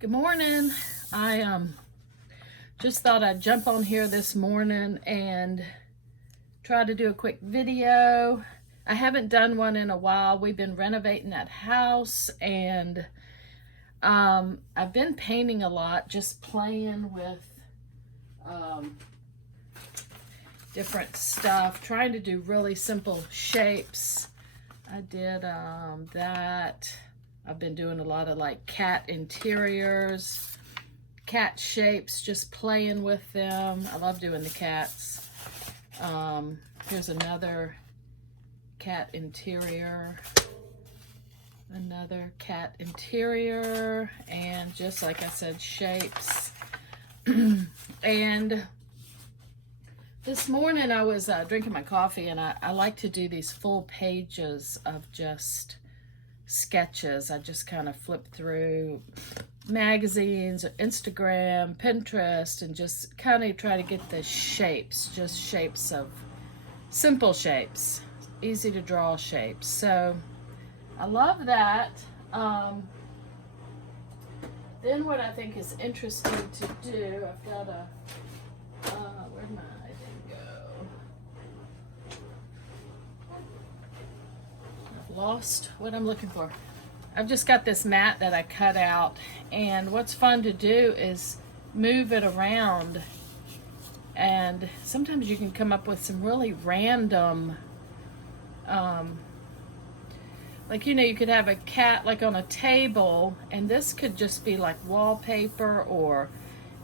Good morning. I just thought I'd jump on here this morning and try to do a quick video. I haven't done one in a while. We've been renovating that house, and I've been painting a lot, just playing with different stuff, trying to do really simple shapes. I did that. I've been doing a lot of like cat interiors, cat shapes, just playing with them. I love doing the cats. Here's another cat interior, and just like I said, shapes. And this morning I was drinking my coffee, and I like to do these full pages of just sketches. I just kind of flip through magazines, Instagram, Pinterest, and just kind of try to get the shapes, just shapes of simple shapes, easy to draw shapes. So I love that. Then what I think is interesting to do, I've got a, where'd my thing go? I've lost what I'm looking for. I've just got this mat that I cut out, and what's fun to do is move it around, and sometimes you can come up with some really random, like, you know, you could have a cat like on a table, and this could just be like wallpaper, or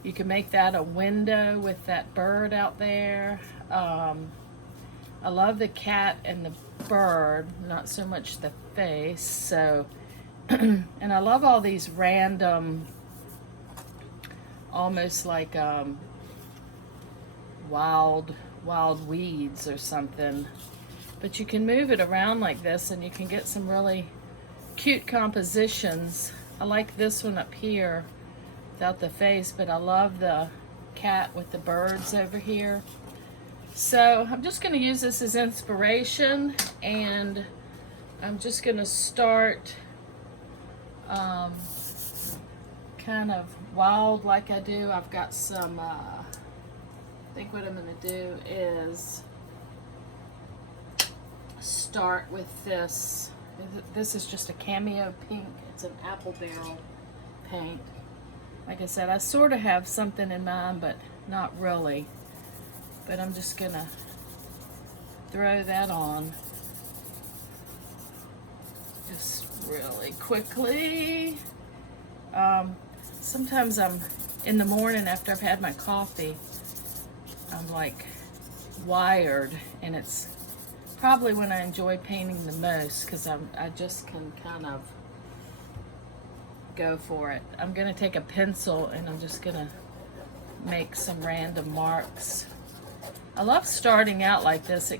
you can make that a window with that bird out there. I love the cat and the bird, not so much the face. So and I love all these random, almost like wild weeds or something. But you can move it around like this, and you can get some really cute compositions. I like this one up here without the face, but I love the cat with the birds over here. So I'm just going to use this as inspiration, and I'm just going to start kind of wild like I do. I've got some, I think what I'm going to do is start with this. This is just a Cameo pink. It's an apple barrel paint. Like I said, I sort of have something in mind, but not really. But I'm just going to throw that on just really quickly. Sometimes I'm in the morning after I've had my coffee, I'm like wired, and it's probably when I enjoy painting the most, because I just can kind of go for it. I'm going to take a pencil, and I'm just going to make some random marks. I love starting out like this. A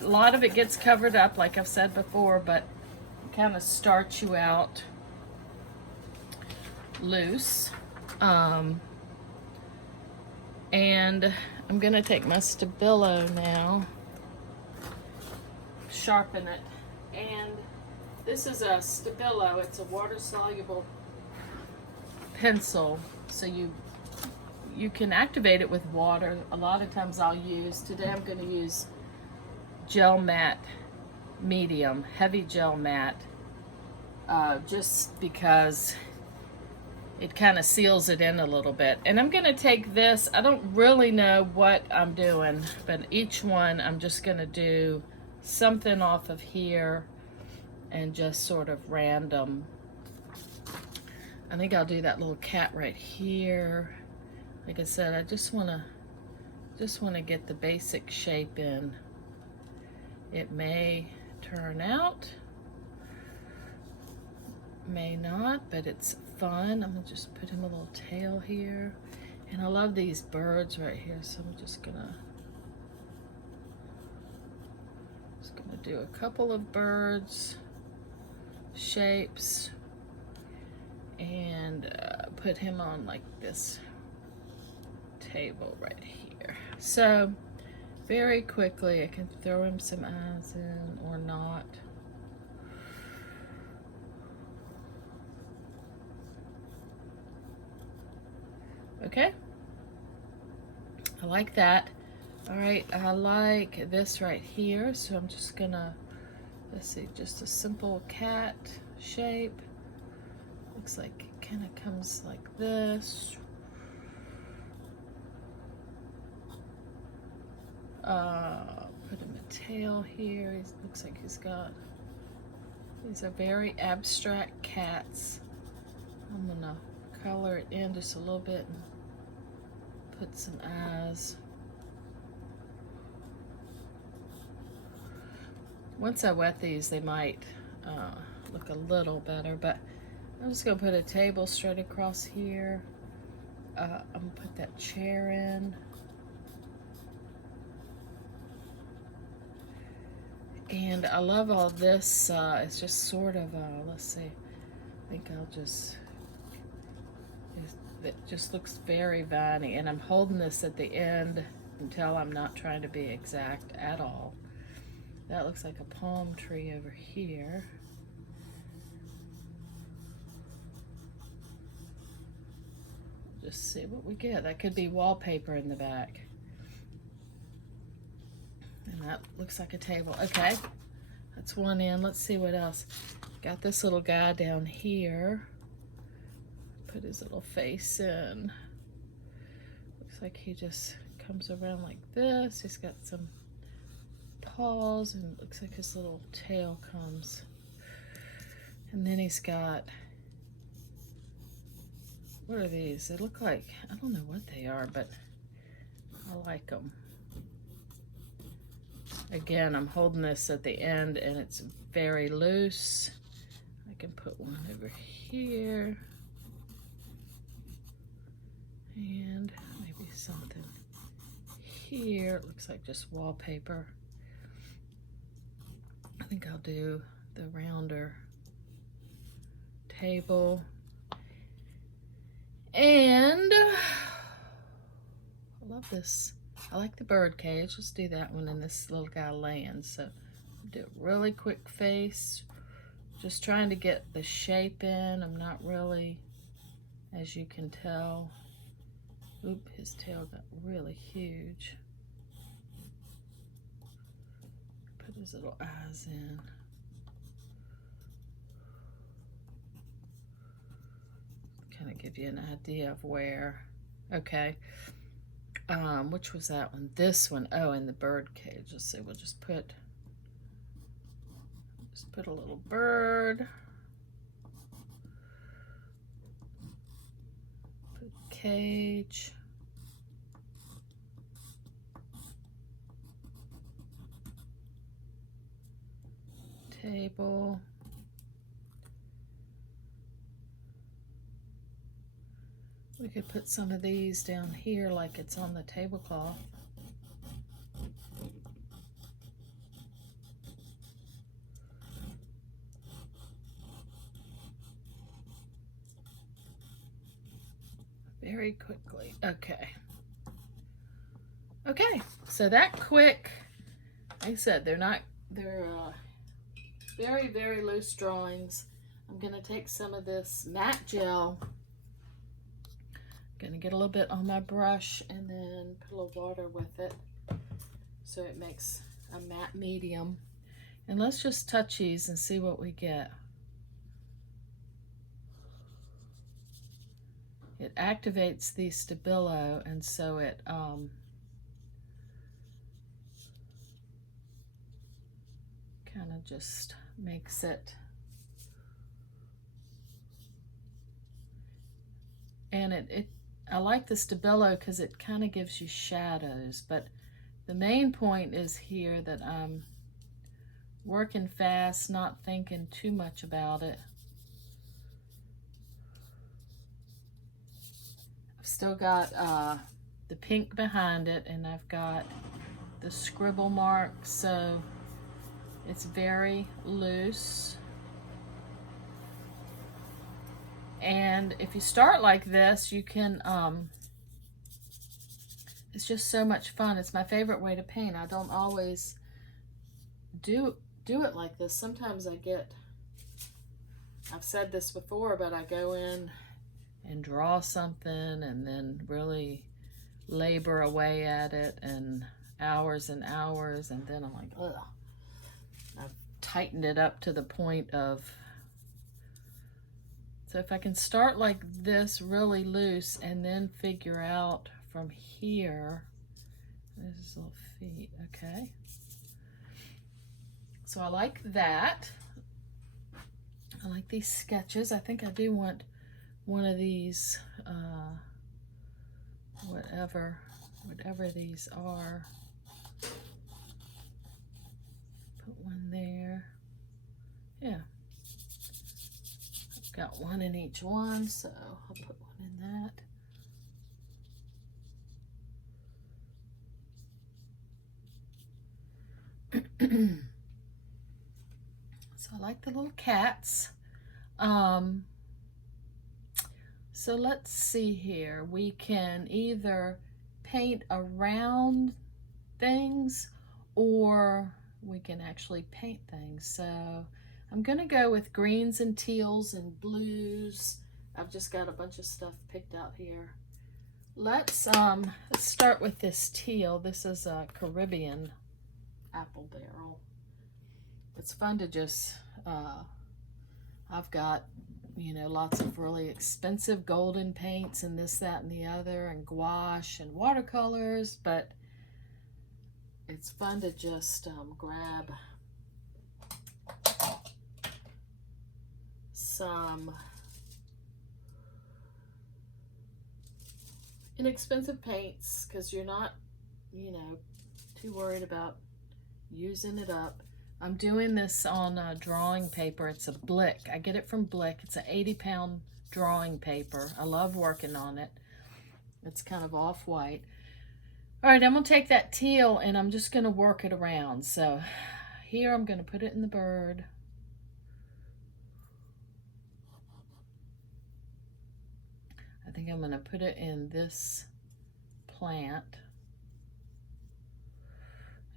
lot of it gets covered up, like I've said before, but it kind of starts you out loose. And I'm going to take my Stabilo now, sharpen it. And this is a Stabilo. It's a water-soluble pencil, so you can activate it with water. A lot of times today I'm going to use gel matte medium, heavy gel matte, just because it kind of seals it in a little bit. And I'm going to take this, I don't really know what I'm doing, but each one I'm just going to do something off of here and just sort of random. I think I'll do that little cat right here. Like I said, I just want to get the basic shape in. It may turn out, may not, but it's fun. I'm gonna just put him a little tail here, and I love these birds right here, so I'm just gonna do a couple of birds shapes, and put him on like this table right here. So very quickly I can throw him some eyes in or not. Okay, I like that. All right, I like this right here, so I'm just gonna, let's see, just a simple cat shape. Looks like it kind of comes like this. Put him a tail here. He looks like these are very abstract cats. I'm gonna color it in just a little bit and put some eyes. Once I wet these, they might look a little better, but I'm just gonna put a table straight across here. I'm gonna put that chair in. And I love all this. It's just sort of, let's see, I think I'll just, it just looks very viney. And I'm holding this at the end until I'm not trying to be exact at all. That looks like a palm tree over here. Just see what we get. That could be wallpaper in the back. And that looks like a table. Okay, that's one end. Let's see what else. Got this little guy down here. Put his little face in. Looks like he just comes around like this. He's got some paws and looks like his little tail comes. And then he's got, what are these? They look like, I don't know what they are, but I like them. Again, I'm holding this at the end and it's very loose. I can put one over here. And maybe something here. It looks like just wallpaper. I think I'll do the rounder table. And I love this. I like the bird cage. Let's do that one, and this little guy lands. So do a really quick face. Just trying to get the shape in. I'm not really, as you can tell. Oop, his tail got really huge. Put his little eyes in. Kind of give you an idea of where. Okay. Which was that one? This one. Oh, in the bird cage. Let's see. We'll just put a little bird. Put cage. Table. We could put some of these down here like it's on the tablecloth. Very quickly. Okay. Okay, so that quick, like I said, they're very, very loose drawings. I'm gonna take some of this matte gel. Gonna get a little bit on my brush and then put a little water with it so it makes a matte medium. And let's just touch these and see what we get. It activates the Stabilo, and so it kind of just makes it, and I like the Stabilo because it kind of gives you shadows, but the main point is here that I'm working fast, not thinking too much about it. I've still got the pink behind it, and I've got the scribble mark, so it's very loose. And if you start like this, you can, it's just so much fun. It's my favorite way to paint. I don't always do it like this. Sometimes I've said this before, but I go in and draw something and then really labor away at it and hours, and then I'm like, ugh. I've tightened it up to the point of, so if I can start like this really loose and then figure out from here, there's his little feet, okay. So I like that. I like these sketches. I think I do want one of these, whatever these are. Put one there. Yeah. I've got one in each one, so I'll put one in that. So I like the little cats. So let's see here. We can either paint around things or we can actually paint things. So I'm gonna go with greens and teals and blues. I've just got a bunch of stuff picked out here. Let's start with this teal. This is a Caribbean apple barrel. It's fun to just, I've got, you know, lots of really expensive golden paints and this, that, and the other, and gouache and watercolors, but it's fun to just grab some inexpensive paints because you're not, you know, too worried about using it up. I'm doing this on drawing paper. It's a Blick. I get it from Blick. It's an 80-pound drawing paper. I love working on it. It's kind of off-white. All right, I'm going to take that teal and I'm just going to work it around. So here I'm going to put it in the bird. I think I'm going to put it in this plant.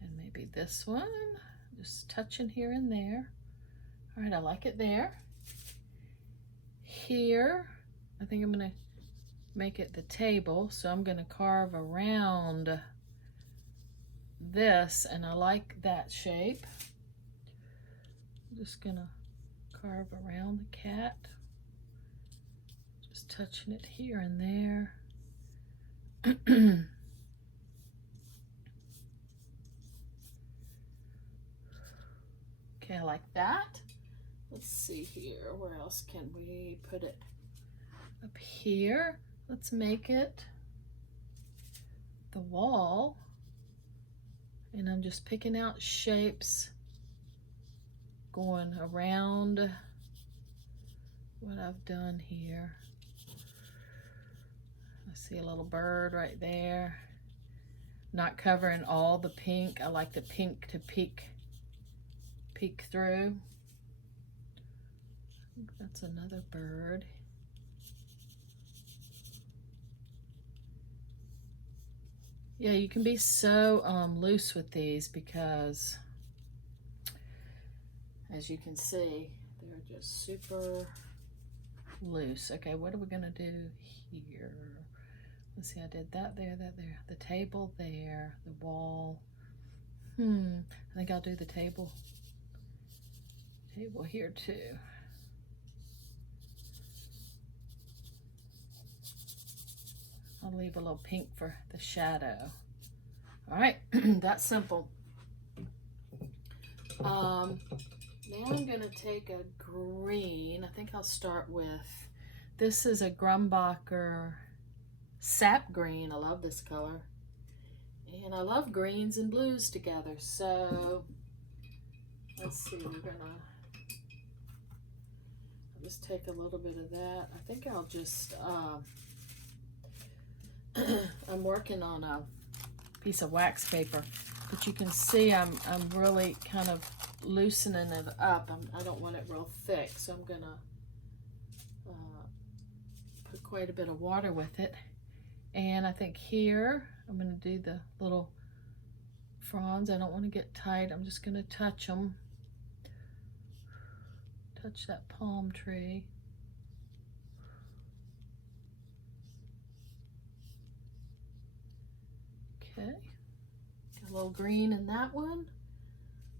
And maybe this one. Just touching here and there. All right, I like it there. Here, I think I'm gonna make it the table, so I'm gonna carve around this, and I like that shape. I'm just gonna carve around the cat. Just touching it here and there. Okay, I like that. Let's see here. Where else can we put it? Up here. Let's make it the wall. And I'm just picking out shapes going around what I've done here. I see a little bird right there. Not covering all the pink. I like the pink to peek through. I think that's another bird. Yeah, you can be so loose with these because, as you can see, they're just super loose. Okay, what are we gonna do here? Let's see, I did that there, that there. The table there, the wall. I think I'll do the table here too. I'll leave a little pink for the shadow. All right, that's simple. Now I'm gonna take a green. I think I'll start with, this is a Grumbacher sap green. I love this color. And I love greens and blues together. So let's see, we're gonna, I'll just take a little bit of that. I think I'll just, I'm working on a piece of wax paper, but you can see I'm really kind of loosening it up. I don't want it real thick, so I'm gonna put quite a bit of water with it. And I think here I'm gonna do the little fronds. I don't want to get tight. I'm just gonna touch them. Touch that palm tree. Okay, got a little green in that one.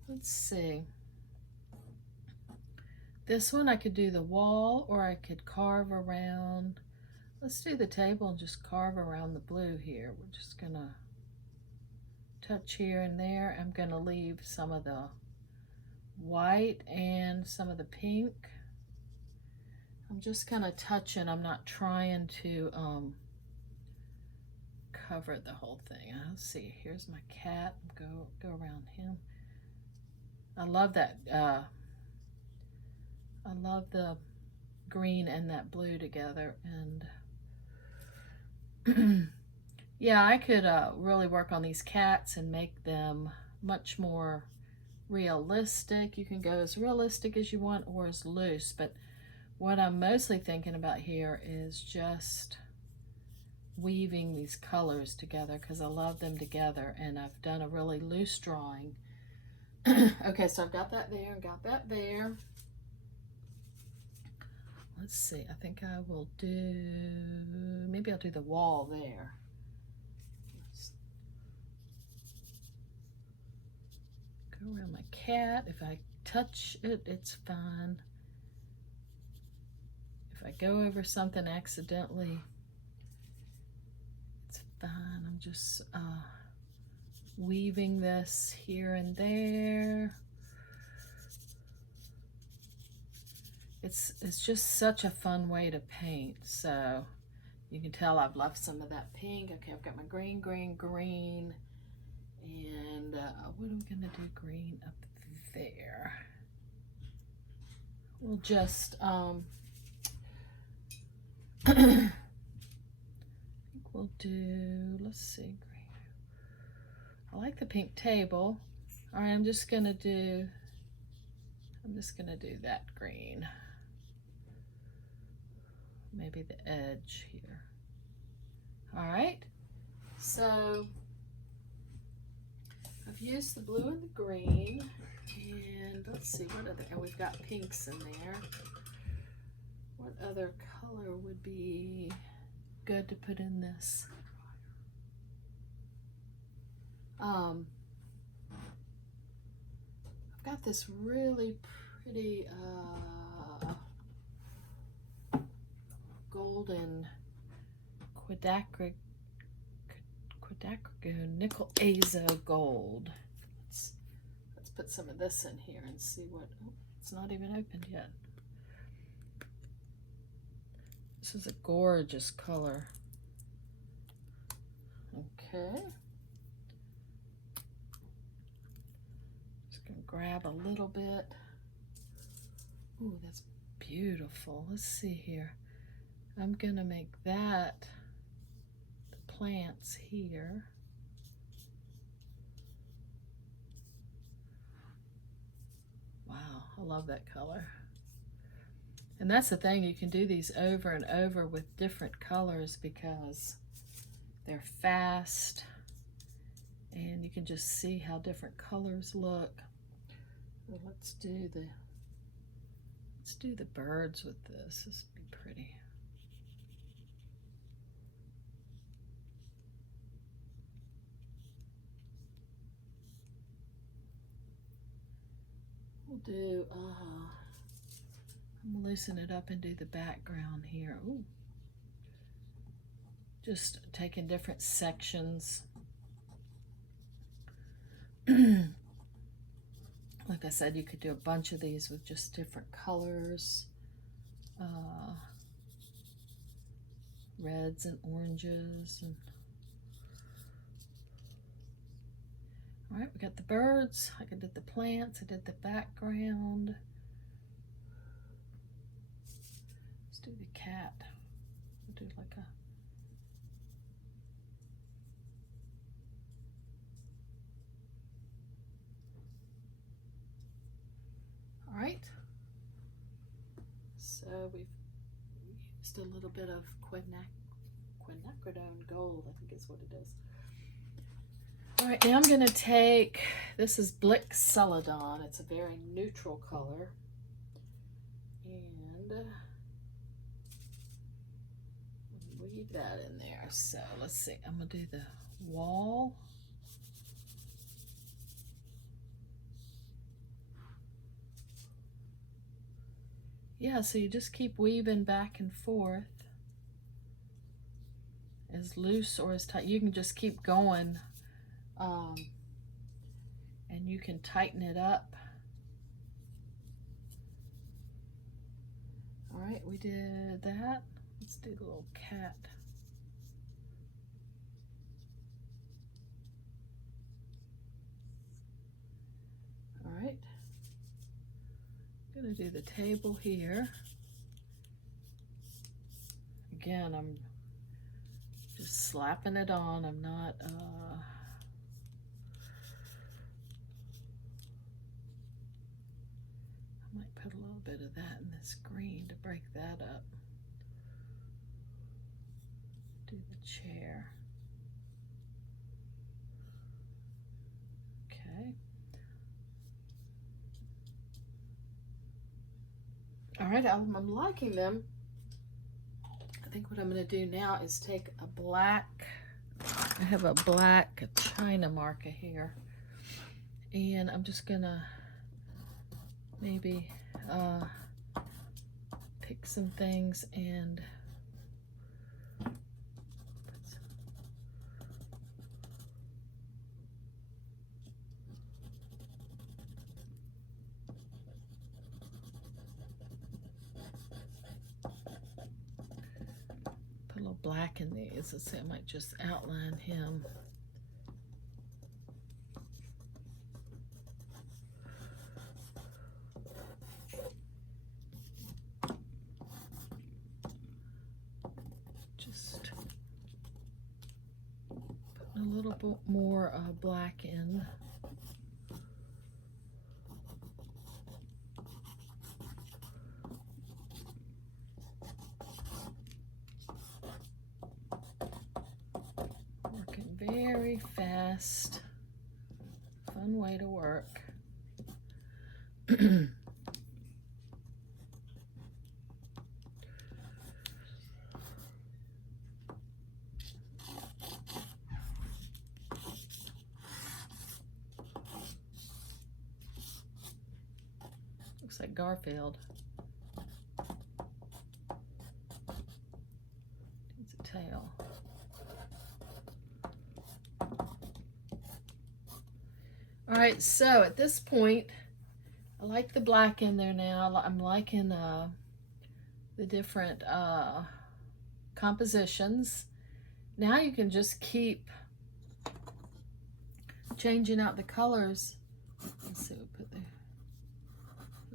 Let's see. This one I could do the wall, or I could carve around. Let's do the table and just carve around the blue here. We're just gonna touch here and there. I'm gonna leave some of the white and some of the pink. I'm just kind of touching. I'm not trying to cover the whole thing. Let's see. Here's my cat. Go around him. I love that. I love the green and that blue together. And yeah, I could really work on these cats and make them much more realistic. You can go as realistic as you want or as loose, but what I'm mostly thinking about here is just weaving these colors together because I love them together, and I've done a really loose drawing. Okay, so I've got that there and got that there. Let's see, I think I will do, maybe I'll do the wall there. Go around my cat. If I touch it, it's fine. If I go over something accidentally, it's fine. I'm just weaving this here and there. It's just such a fun way to paint. So you can tell I've left some of that pink. Okay, I've got my green, green, green. And what am I gonna do green up there? We'll just I think we'll do, let's see, green. I like the pink table. All right, I'm just gonna do that green. Maybe the edge here. All right, so I've used the blue and the green, and let's see what other, and we've got pinks in there. What other color would be good to put in this? I've got this really pretty golden quadric nickel azo gold. Let's put some of this in here and see what, oh, it's not even opened yet. This is a gorgeous color. Okay. Just gonna grab a little bit. Ooh, that's beautiful. Let's see here. I'm gonna make that the plants here. Wow, I love that color. And that's the thing, you can do these over and over with different colors because they're fast and you can just see how different colors look. Well, let's do the birds with this. This would be pretty. We'll do I'm gonna loosen it up and do the background here. Ooh. Just taking different sections. Like I said, you could do a bunch of these with just different colors. Reds and oranges. All right, we got the birds. I did the plants. I did the background. Let's do the cat. We'll do like a all right. So we've used a little bit of quinacridone gold, I think is what it is. All right, now I'm going to take, this is Blick Celadon. It's a very neutral color. And weave that in there. So let's see, I'm going to do the wall. Yeah, so you just keep weaving back and forth, as loose or as tight. You can just keep going, and you can tighten it up. All right, we did that. Let's do the little cat. All right, I'm gonna do the table here. Again, I'm just slapping it on. I'm not, I might put a little bit of that in this green to break that up. Do the chair. Okay. All right, I'm liking them. I think what I'm going to do now is take a black, I have a black China marker here, and I'm just going to maybe pick some things and put a little black in these. Let's see, I might just outline him. Just putting a little bit more black in. Very fast, fun way to work. Looks like Garfield. Needs a tail. All right, so at this point, I like the black in there now. I'm liking the different compositions. Now you can just keep changing out the colors. Let's see, we'll put the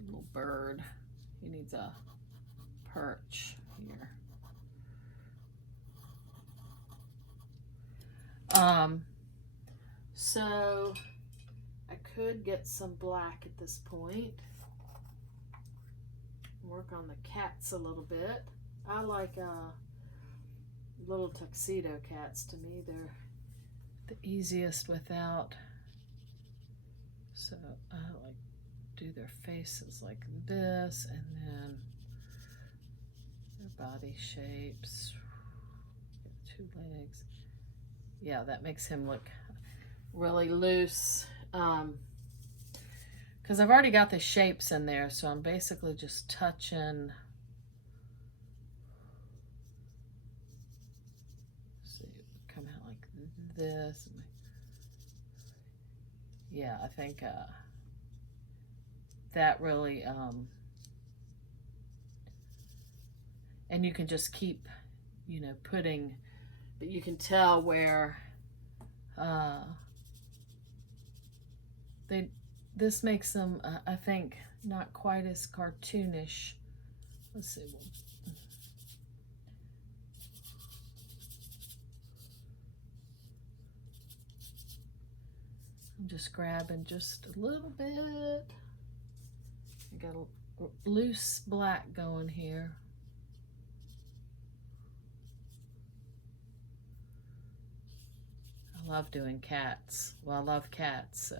little bird. He needs a perch here. So I could get some black at this point. Work on the cats a little bit. I like little tuxedo cats. To me, they're the easiest without. So I like do their faces like this, and then their body shapes. Two legs. Yeah, that makes him look really loose. Because I've already got the shapes in there, so I'm basically just touching. See, come out like this. Yeah, I think that really, and you can just keep, you know, putting, but you can tell where this makes them, I think, not quite as cartoonish. Let's see. I'm just grabbing just a little bit. I got a loose black going here. I love doing cats. Well, I love cats, so.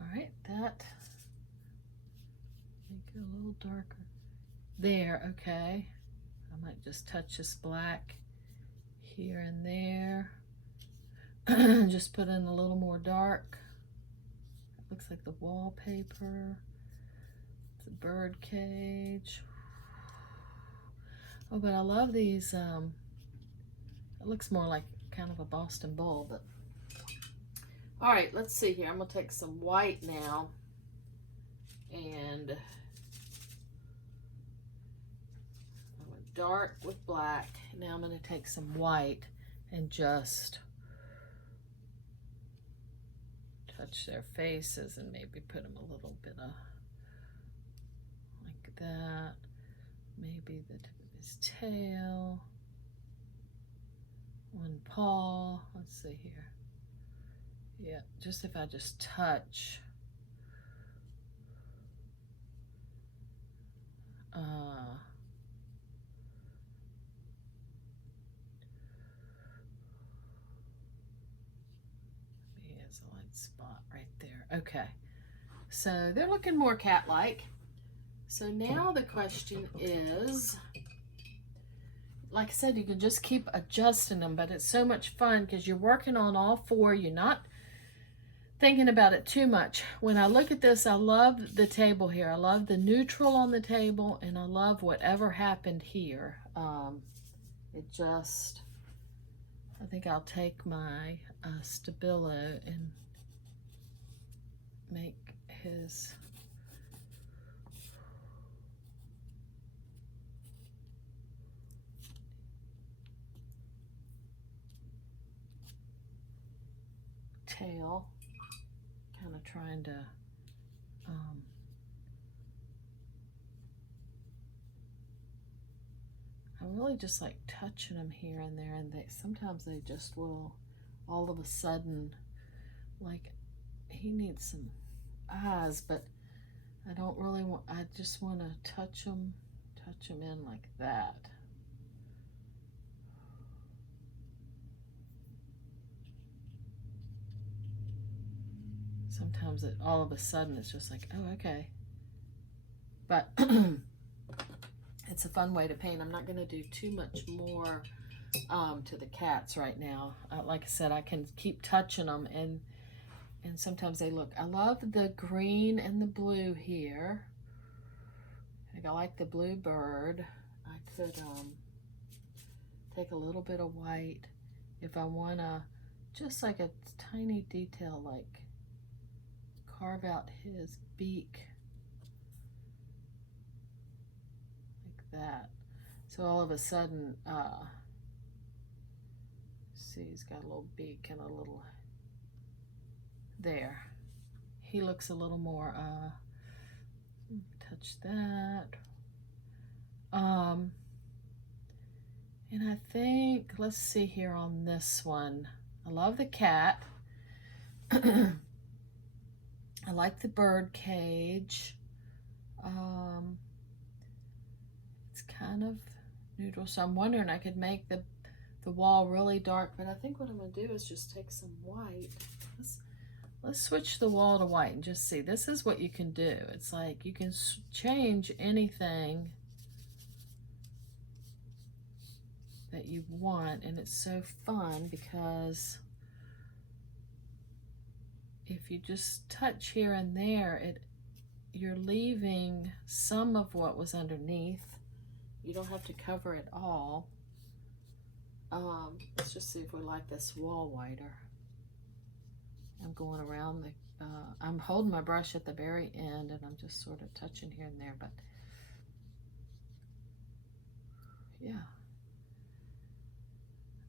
All right, that, make it a little darker. There, okay. I might just touch this black here and there. Just put in a little more dark. It looks like the wallpaper. It's a bird cage. Oh, but I love these. It looks more like kind of a Boston bull, but all right, let's see here. I'm gonna take some white now, and I went dark with black. Now I'm gonna take some white and just touch their faces and maybe put them a little bit of like that. Maybe the tip of his tail. One paw. Let's see here. Yeah, just if I just touch he has a light spot right there. Okay, so they're looking more cat-like. So now the question is, like I said, you can just keep adjusting them, but it's so much fun because you're working on all four. You're not thinking about it too much. When I look at this, I love the table here. I love the neutral on the table, and I love whatever happened here. It just, I think I'll take my Stabilo and make his tail, kind of trying to I really just like touching them here and there, and sometimes they just will all of a sudden, like he needs some eyes, but I don't really want, I just want to touch them in like that. Sometimes it all of a sudden it's just like, oh, okay. But it's a fun way to paint. I'm not going to do too much more to the cats right now. Like I said, I can keep touching them, and sometimes they look. I love the green and the blue here. I like the blue bird. I could take a little bit of white if I want to, just like a tiny detail, like carve out his beak like that. So all of a sudden, see, he's got a little beak and a little, there. He looks a little more, touch that. And I think, let's see here on this one. I love the cat. I like the bird cage. It's kind of neutral, so I'm wondering I could make the wall really dark, but I think what I'm going to do is just take some white. Let's switch the wall to white and just see. This is what you can do. It's like you can change anything that you want, and it's so fun because if you just touch here and there, you're leaving some of what was underneath. You don't have to cover it all. Let's just see if we like this wall whiter. I'm going around the, I'm holding my brush at the very end, and I'm just sort of touching here and there, but yeah.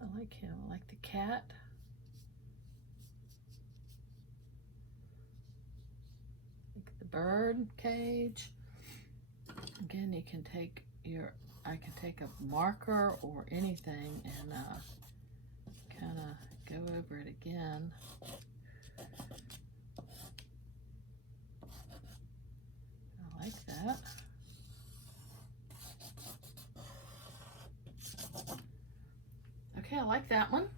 I like him. I like the cat. Like the bird cage. Again, you can take I can take a marker or anything and kind of go over it again. I like that. Okay, I like that one.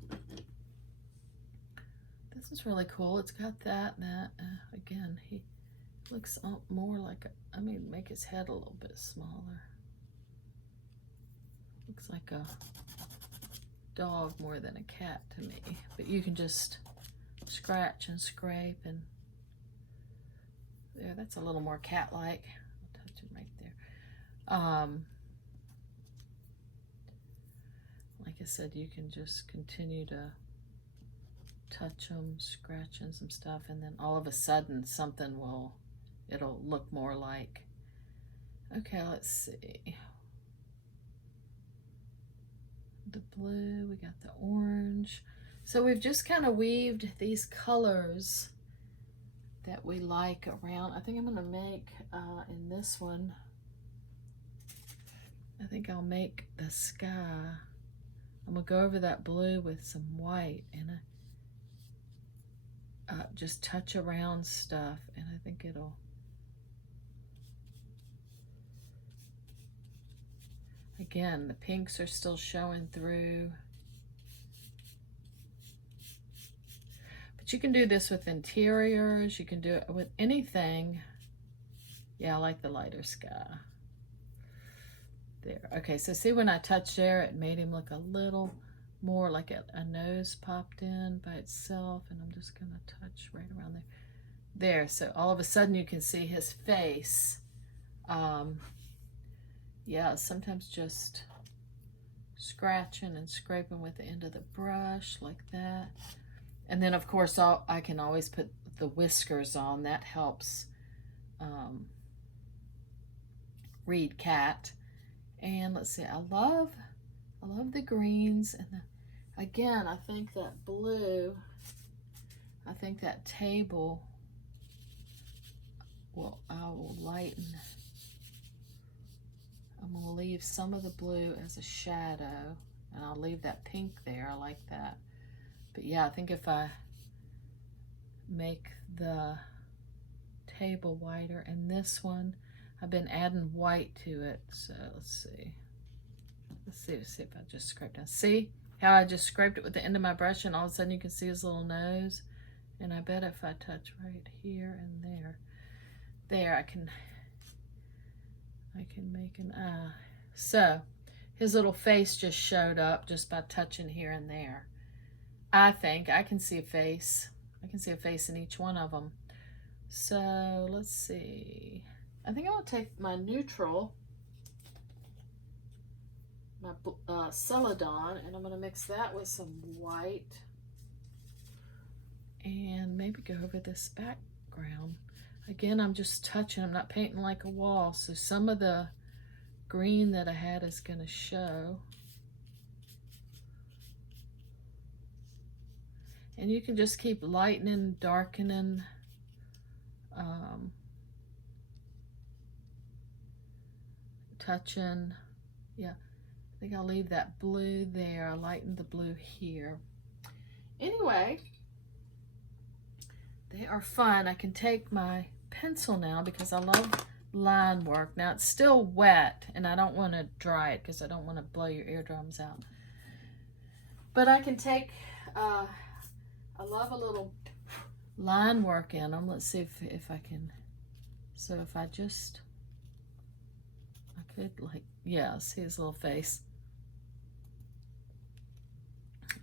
This is really cool. It's got that and that. Again, he looks more like make his head a little bit smaller. Looks like a dog more than a cat to me. But you can just scratch and scrape, and there, that's a little more cat-like. I'll touch it right there. Like I said, you can just continue to touch them, scratching some stuff, and then all of a sudden something will, it'll look more like. Okay, let's see. The blue, we got the orange. So we've just kind of weaved these colors that we like around. I think I'm gonna make, in this one, I think I'll make the sky. I'm gonna go over that blue with some white and just touch around stuff, and I think it'll, again, the pinks are still showing through. But you can do this with interiors, you can do it with anything. Yeah, I like the lighter sky. There, okay, so see when I touched there, it made him look a little more like a nose popped in by itself, and I'm just gonna touch right around there. There, so all of a sudden you can see his face. Yeah, sometimes just scratching and scraping with the end of the brush like that. And then of course I can always put the whiskers on. That helps read cat. And let's see, I love the greens, and again, I think that blue, I think that table I will lighten. I'm gonna leave some of the blue as a shadow, and I'll leave that pink there. I like that. But yeah, I think if I make the table whiter, and this one, I've been adding white to it. So let's see if I just scraped down. See how I just scraped it with the end of my brush, and all of a sudden you can see his little nose. And I bet if I touch right here and there, I can make an eye. So his little face just showed up just by touching here and there. I think I can see a face. I can see a face in each one of them. So let's see. I think I'll take my neutral, my Celadon, and I'm going to mix that with some white, and maybe go over this background. Again, I'm just touching. I'm not painting like a wall, so some of the green that I had is going to show. And you can just keep lightening, darkening. Touching. Yeah, I think I'll leave that blue there. I lightened the blue here. Anyway, they are fun. I can take my pencil now because I love line work. Now it's still wet, and I don't want to dry it because I don't want to blow your eardrums out. But I can take, I love a little line work in them. Let's see if I can. So if I just, I could like, yeah, see his little face.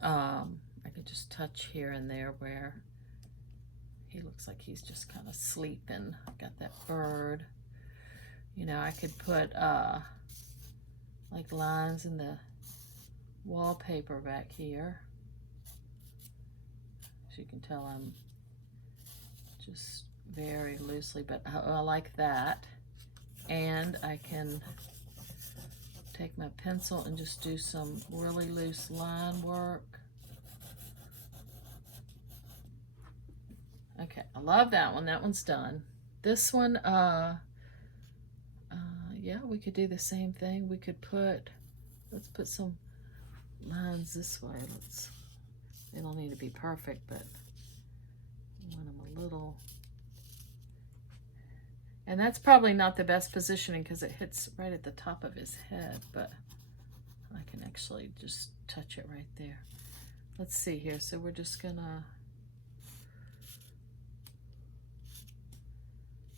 I could just touch here and there where he looks like he's just kind of sleeping. I've got that bird. You know, I could put like lines in the wallpaper back here. As you can tell, I'm just very loosely, but I like that. And I can take my pencil and just do some really loose line work. Okay, I love that one. That one's done. This one, yeah, we could do the same thing. We could put, let's put some lines this way. They don't need to be perfect, but I want them a little. And that's probably not the best positioning because it hits right at the top of his head, but I can actually just touch it right there. Let's see here. So we're just gonna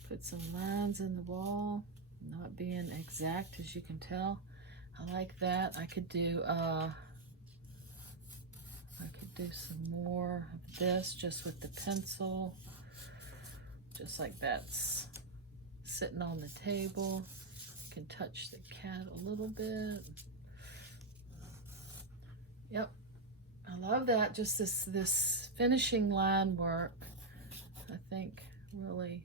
put some lines in the wall, not being exact, as you can tell. I like that. I could do do some more of this just with the pencil, just like that's sitting on the table. You can touch the cat a little bit. Yep, I love that. Just this finishing line work, I think really.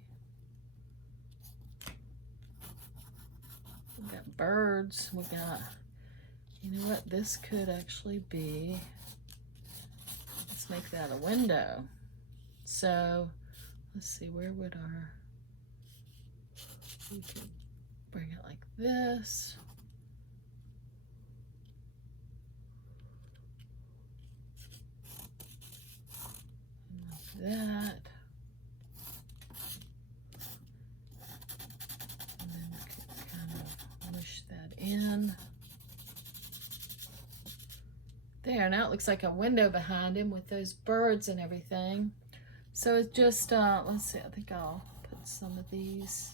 We got birds, we got, you know what, this could actually be, let's make that a window. So let's see, where would our, we could bring it like this. Like that. And then we could kind of mush that in. There, now it looks like a window behind him with those birds and everything. So it's just, let's see, I think I'll put some of these,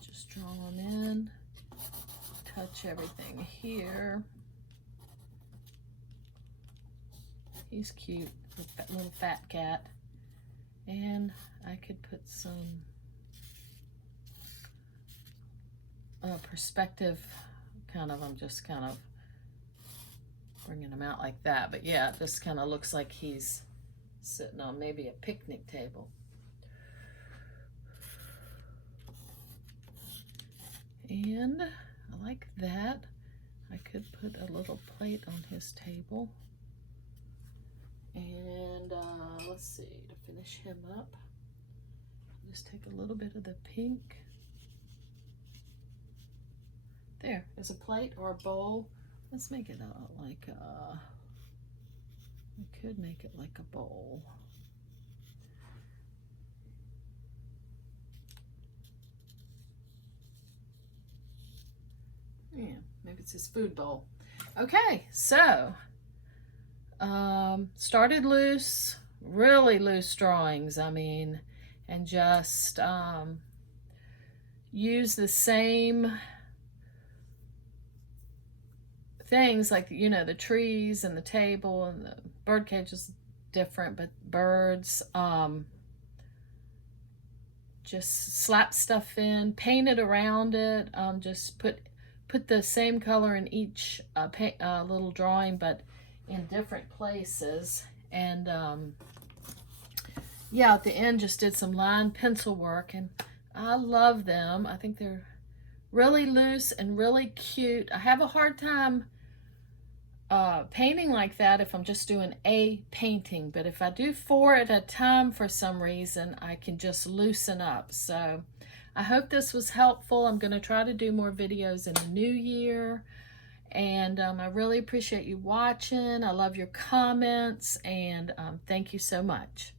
just draw them in, touch everything here. He's cute, that little fat cat. And I could put some perspective, kind of, I'm just kind of bringing him out like that. But yeah, it just kind of looks like he's sitting on maybe a picnic table. And I like that. I could put a little plate on his table. And let's see, to finish him up, just take a little bit of the pink. There, as a plate or a bowl. Let's make it like a, we could make it like a bowl. Yeah, maybe it's his food bowl. Okay, so started loose, really loose drawings, I mean, and just use the same things, like, you know, the trees and the table and the bird cage is different, but birds, just slap stuff in, paint it around it, just put the same color in each little drawing, but in different places. And yeah, at the end just did some line pencil work, and I love them. I think they're really loose and really cute. I have a hard time painting like that if I'm just doing a painting, but if I do 4 at a time for some reason, I can just loosen up. So I hope this was helpful. I'm going to try to do more videos in the new year, and I really appreciate you watching. I love your comments, and thank you so much.